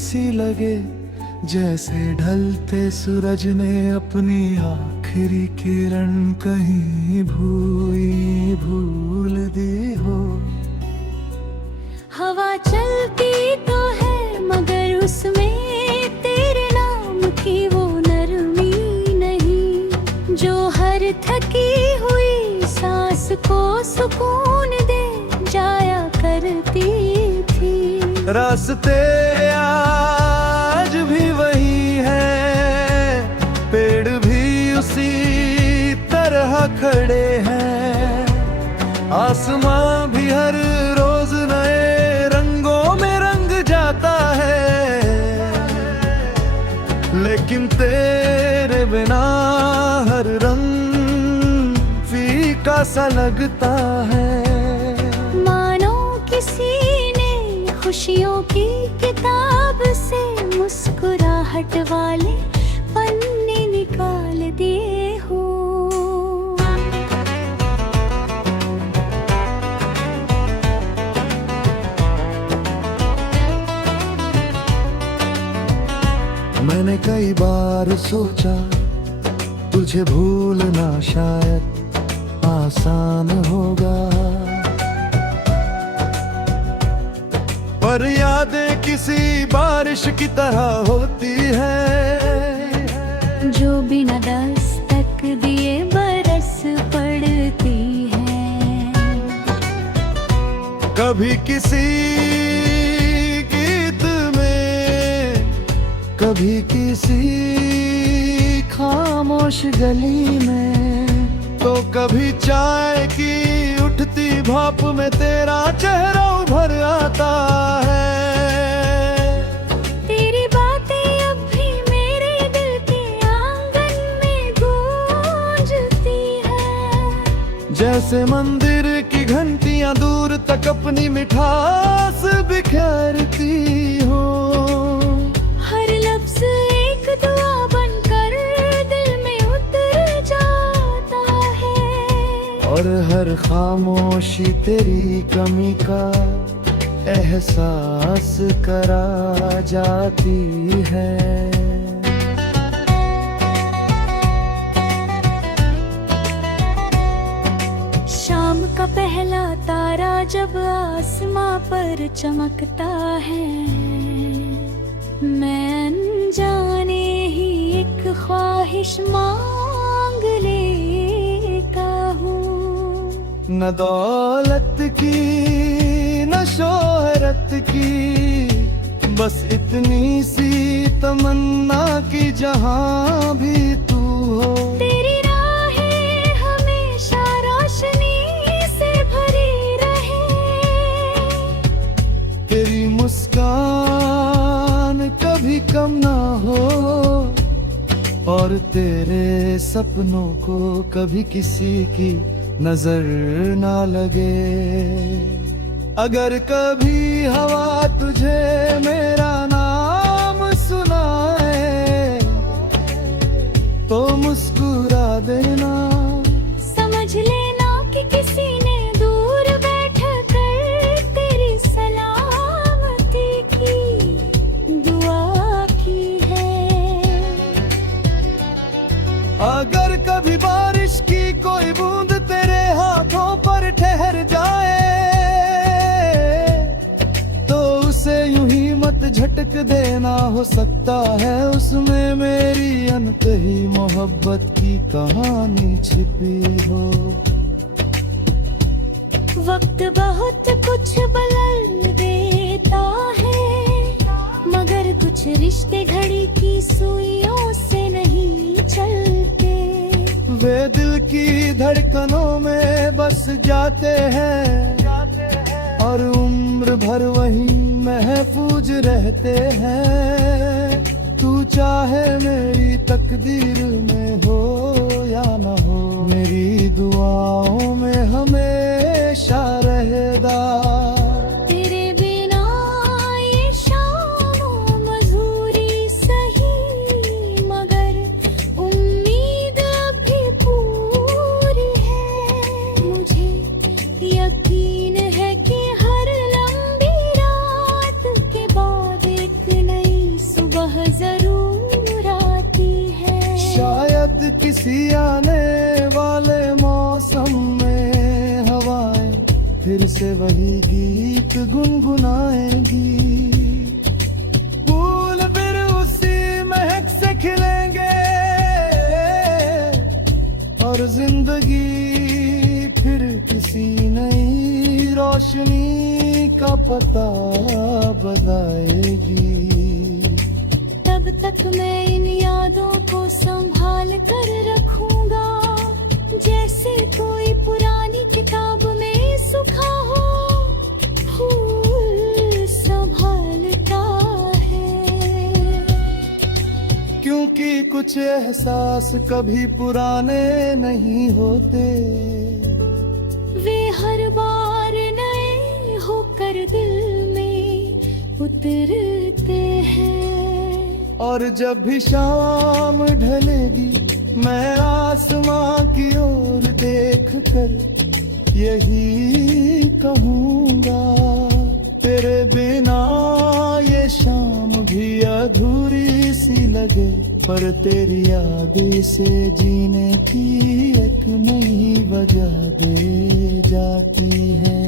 सी लगे, जैसे ढलते सूरज ने अपनी आखिरी किरण कहीं भूल दी हो। हवा चलती तो है मगर उसमें तेरे नाम की वो नरमी नहीं, जो हर थकी हुई सांस को सुकून दे जाया करती थी। रास्ते आज भी वही है, पेड़ भी उसी तरह खड़े हैं, आसमां भी हर रोज नए रंगों में रंग जाता है, लेकिन तेरे बिना हर रंग फीका सा लगता है। मानो किसी ने खुशियों की किताब से मुस्कुराहट वाले पन्ने निकाल दिए हो। मैंने कई बार सोचा तुझे भूलना शायद आसान होगा, पर यादें किसी बारिश की तरह होती है, जो बिना दस्तक दिए बरस पड़ती है। कभी किसी गीत में, कभी किसी खामोश गली में, तो कभी चाय की उठती भाप में तेरा चेहरा उभर आता है। तेरी बातें अब भी मेरे दिल के आंगन में गूंजती है, जैसे मंदिर की घंटियां दूर तक अपनी मिठास बिखेरती हो। हर लफ्ज एक दुआ बनकर दिल में उतर जाता है, और हर खामोशी तेरी कमी का एहसास करा जाती है। शाम का पहला तारा जब आसमां पर चमकता है, मैं अनजाने ही एक ख्वाहिश मांग लेता हूँ। न दौलत की न शोहरत की, बस इतनी सी तमन्ना की जहाँ भी तू हो। तेरी राहें हमेशा रोशनी से भरी रहे, तेरी मुस्कान कभी कम ना हो, और तेरे सपनों को कभी किसी की नजर ना लगे। अगर कभी हवा तुझे मेरा नाम सुनाए, तो मुस्कुरा देना, समझ लेना कि किसी ने दूर बैठ कर तेरी सलामती की दुआ की है। अगर कभी बारिश की कोई बूंद तेरे हाथों पर ठहर जाए, तो उसे यूं ही मत झटक देना, हो सकता है उसमें मेरी अनकही मोहब्बत की कहानी छिपी हो। वक्त बहुत कुछ बदल देता है, मगर कुछ रिश्ते घड़ी की सुइयों से नहीं चलते। वे दिल की धड़कनों में बस जाते हैं, और उम्र भर वही महफूज रहते हैं। तू चाहे मेरी तकदीर में हो या न हो, मेरी दुआओं में हमेशा रहेगा। तेरे बिना ये शाम मजबूरी सही, मगर उम्मीद अभी पूरी है। मुझे यकीन है कि हर लंबी रात के बाद एक किसी आने वाले मौसम में हवाएं फिर से वही गीत गुनगुनाएंगी, फूल फिर उसी महक से खिलेंगे और जिंदगी फिर किसी नई रोशनी का पता बताएगी। तब तक मैं इन यादों को संभाल कर रखूंगा, जैसे कोई पुरानी किताब में सुखा हो फूल संभालता है। क्योंकि कुछ एहसास कभी पुराने नहीं होते, वे हर बार नए होकर दिल में उतरते हैं। और जब भी शाम ढलेगी मैं आसमां की ओर देख कर यही कहूँगा, तेरे बिना ये शाम भी अधूरी सी लगे, पर तेरी याद से जीने की एक नई वजह दे जाती है।